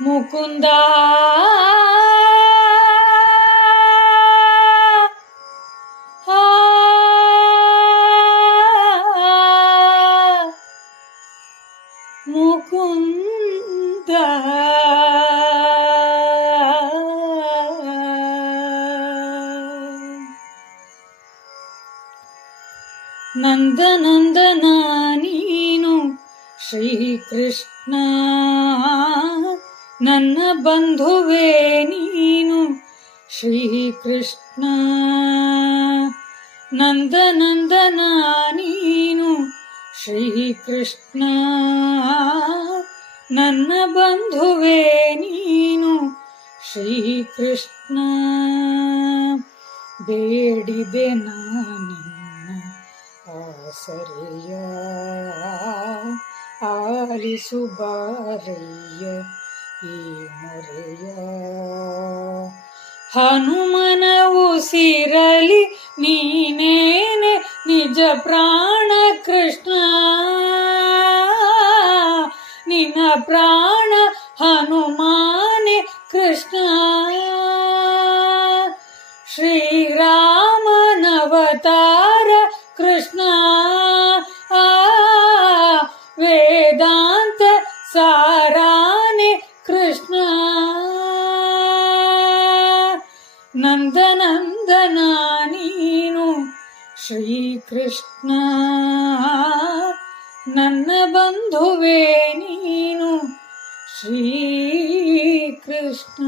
ಮುಕುಂದ ಮುಕುಂದ ನಂದನಂದನ ನೀನು ಶ್ರೀಕೃಷ್ಣ, ನನ್ನ ಬಂಧುವೇ ನೀನು ಶ್ರೀಕೃಷ್ಣ. ನಂದನಂದನ ನೀನು ಶ್ರೀಕೃಷ್ಣ, ನನ್ನ ಬಂಧುವೇ ನೀನು ಶ್ರೀಕೃಷ್ಣ. ಬೇಡಿದೆ ನಾನಿನ್ನ ಆಸರೆಯ, ಆಲಿಸು ಬಾರಯ್ಯ ಈ ಮೊರೆಯ. ಹನುಮನ ಉಸಿರಲಿ ನೀನೇನೆ ನಿಜ ಪ್ರಾಣ ಕೃಷ್ಣ, ನಿನ್ನ ಪ್ರಾಣ ಹನುಮಾನೆ ಕೃಷ್ಣ. ಶ್ರೀರಾಮನವತಾರ ಕೃಷ್ಣ, ವೇದಾಂತ ಸಾರಾನೆ ಕೃಷ್ಣ. ನಂದನಂದನ ನೀನು ಶ್ರೀಕೃಷ್ಣ, ನನ್ನ ಬಂಧುವೇ ನೀನು ಶ್ರೀಕೃಷ್ಣ.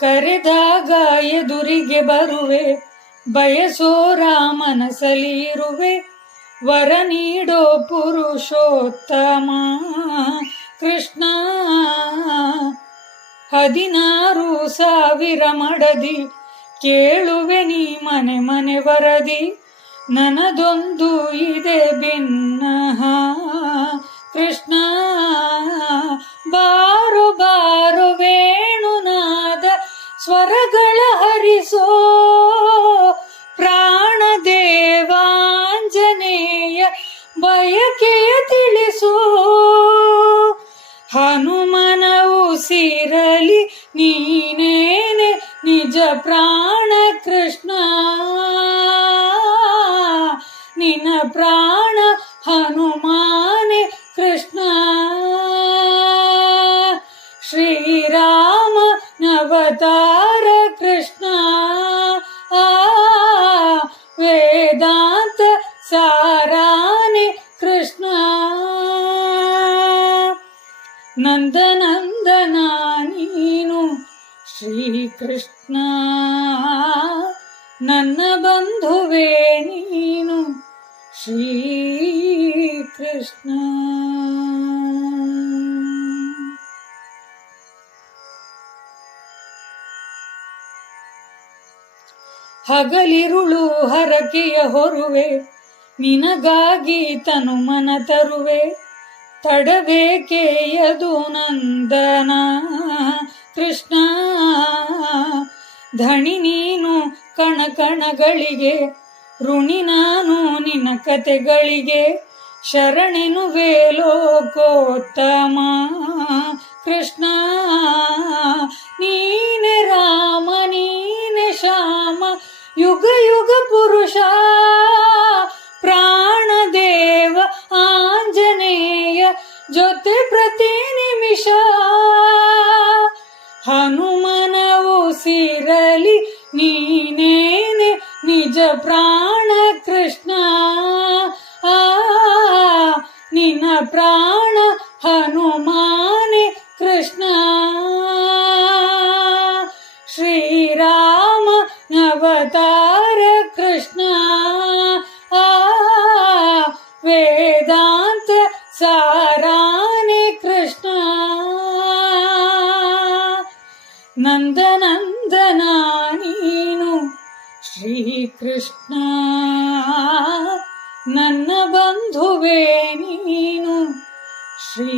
ಕರೆದಾಗ ಎದುರಿಗೆ ಬರುವೆ, ಬಯಸೋ ರಾಮನ ಸಲೀರುವೆ. ವರ ನೀಡೋ ಪುರುಷೋತ್ತಮ ಕೃಷ್ಣ, 16,000 ಮಡದಿ ಕೇಳುವೆ ನೀ ಮನೆ ಮನೆ ವರದಿ. ನನದೊಂದು ಇದೆ ಭಿನ್ನಹ ಕೃಷ್ಣ, ಬಾರು ಬಾರು ವೇಣುನಾದ ಸ್ವರಗಳ ಹರಿಸೋ ಪ್ರಾಣದೇವಾಂಜನೇಯ ಬಯಕೆಯ ತಿಳಿಸೋ. ಹನುಮನ ಉಸಿರಲಿ ನೀನೇನೆ ನಿಜ ಪ್ರಾಣ ಕೃಷ್ಣ, ನಿನ್ನ ಪ್ರಾಣ ಹನುಮಾನೆ ಕೃಷ್ಣ. ಶ್ರೀರಾಮ ನವತಾರ ಕೃಷ್ಣ, ವೇದಾಂತ ಸಾರಾನೆ ಕೃಷ್ಣ. ನಂದನಂದನ ನೀನು ಶ್ರೀಕೃಷ್ಣ, ನನ್ನ ಬಂಧುವೇ ನೀನು ಶ್ರೀಕೃಷ್ಣ. ಹಗಲಿರುಳು ಹರಕೆಯ ಹೊರುವೆ, ನಿನಗಾಗಿ ತನು ಮನ ತರುವೆ. ತಡಬೇಕೆಯದು ನಂದನ ಕೃಷ್ಣ, ಧಣಿ ನೀನು ಕಣಕಣಗಳಿಗೆ, ಋಣಿ ನಾನು ನಿನ್ನ ಕತೆಗಳಿಗೆ. ಶರಣೆನುವೆ ಲೋಕೋತ್ತಮ ಕೃಷ್ಣ, ನೀನೆ ರಾಮ ನೀನೆ ಶ್ಯಾಮ ಯುಗ ಯುಗ ಪುರುಷ. ಪ್ರಾಣದೇವ ಆಂಜನೇಯ ಜೊತೆ ಪ್ರತಿ ನಿಮಿಷ. ಹನುಮನ ಉಸಿರಲಿ ನೀನೇನೆ ನಿಜ ಪ್ರಾಣ ಕೃಷ್ಣ, ನಿನ್ನ ಪ್ರಾಣ ಹನುಮಾನೆ ಕೃಷ್ಣ. ಶ್ರೀರಾಮ ಅವತಾರ ಕೃಷ್ಣ, ವೇದಾಂತ ಸಾರಾನೆ ಕೃಷ್ಣ. ನಂದನಂದನ ನೀನು ಶ್ರೀಕೃಷ್ಣ, ನನ್ನ ಬಂಧುವೇ ನೀನು ಶ್ರೀ